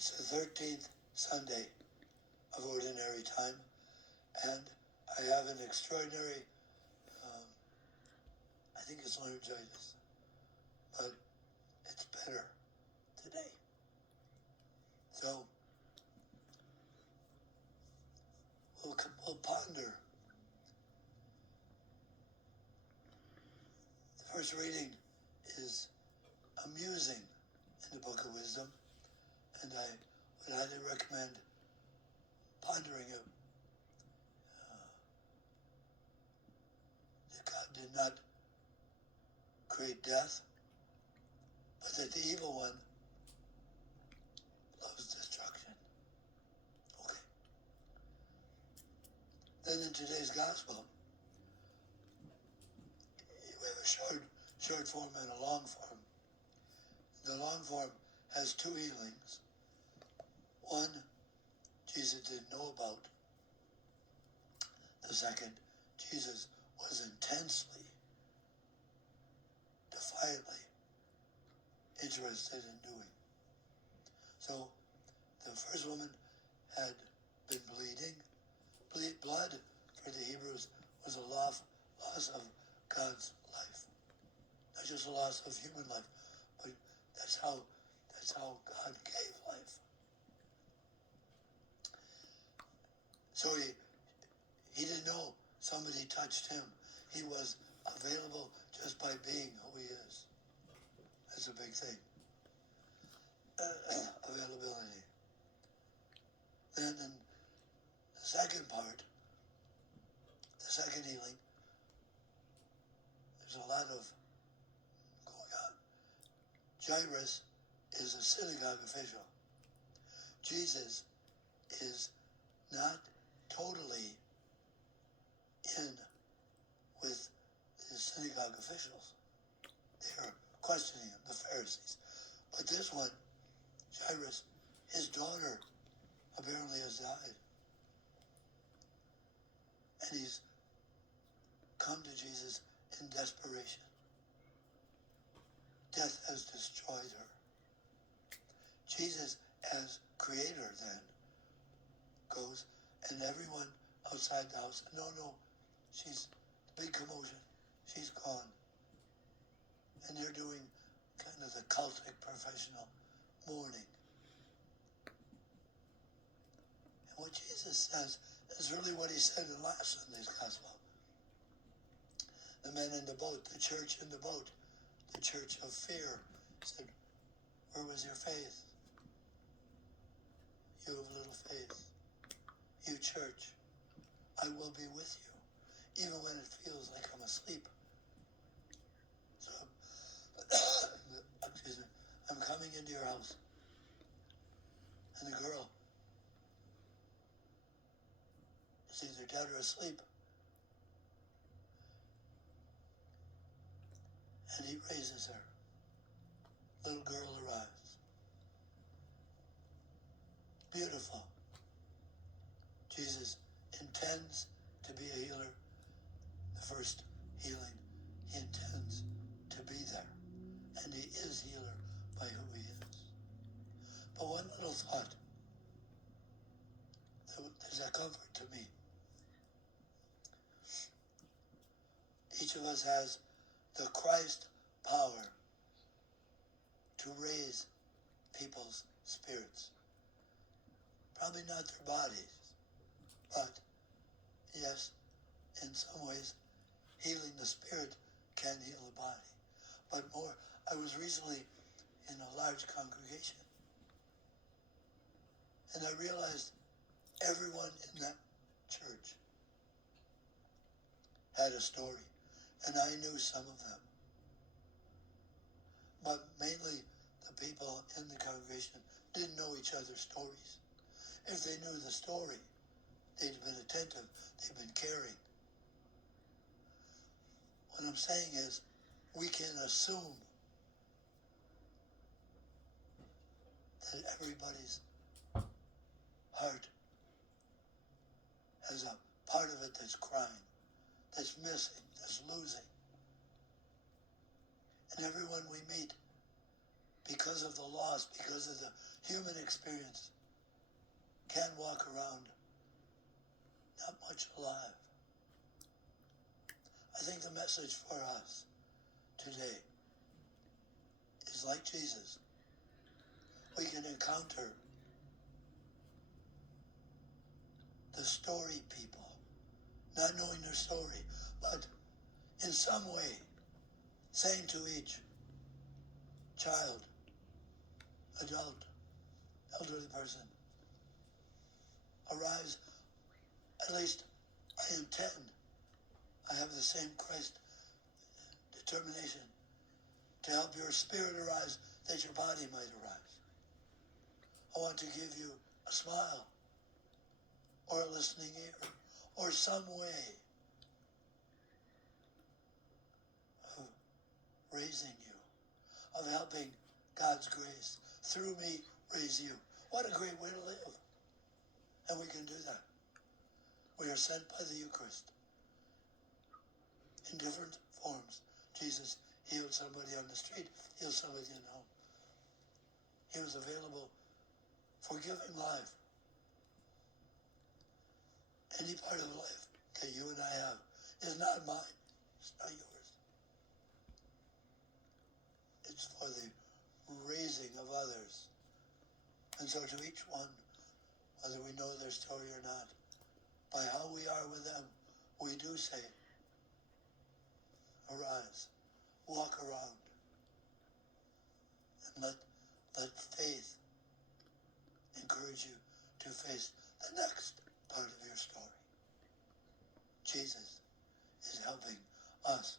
It's the 13th Sunday of Ordinary Time, and I have an extraordinary, I think it's laryngitis, but it's better today. So we'll ponder. The first reading is amusing in the Book of Wisdom, and I would highly recommend pondering it. That God did not create death, but that the evil one loves destruction. Okay. Then in today's gospel, we have a short form and a long form. The long form has two healings. One, Jesus didn't know about. The second, Jesus was intensely, defiantly interested in doing. So the first woman had been bleeding. Blood for the Hebrews was a loss of God's life. Not just a loss of human life, but that's how God gave life. So he didn't know somebody touched him. He was available just by being who he is. That's a big thing. Availability. Then in the second part, the second healing, there's a lot of going on. Jairus is a synagogue official. Jesus is not totally in with the synagogue officials. They are questioning him, the Pharisees. But this one, Jairus, his daughter apparently has died. And he's come to Jesus in desperation. Death has destroyed her. Jesus, as creator then, goes, and everyone outside the house, no, she's big commotion. She's gone. And they're doing kind of the cultic professional mourning. And what Jesus says is really what he said in last Sunday's gospel. The men in the boat, the church in the boat, the church of fear, said, where was your faith? You have little faith. You church, I will be with you, even when it feels like I'm asleep. So, excuse me, I'm coming into your house. And the girl is either dead or asleep. And he raises her. Little girl arrives. Beautiful. Jesus intends to be a healer. The first healing, he intends to be there. And he is healer by who he is. But one little thought, there's a comfort to me. Each of us has the Christ power to raise people's spirits. Probably not their bodies, but yes, in some ways, healing the spirit can heal the body. But more, I was recently in a large congregation, and I realized everyone in that church had a story, and I knew some of them. But mainly the people in the congregation didn't know each other's stories. If they knew the story, they'd have been attentive, they'd been caring. What I'm saying is, we can assume that everybody's heart has a part of it that's crying, that's missing, that's losing. And everyone we meet because of the loss, because of the human experience, can walk around not much alive. I think the message for us today is like Jesus. We can encounter the story people, not knowing their story, but in some way saying to each child, adult, elderly person, arise, at least I intend, I have the same Christ determination to help your spirit arise that your body might arise. I want to give you a smile or a listening ear or some way of raising you, of helping God's grace through me raise you. What a great way to live. And we can do that. We are sent by the Eucharist in different forms. Jesus healed somebody on the street, healed somebody in home. He was available for giving life. Any part of life that you and I have is not mine. It's not yours. It's for the raising of others. And so to each one, whether we know their story or not, by how we are with them, we do say, arise, walk around, and let faith encourage you to face the next part of your story. Jesus is helping us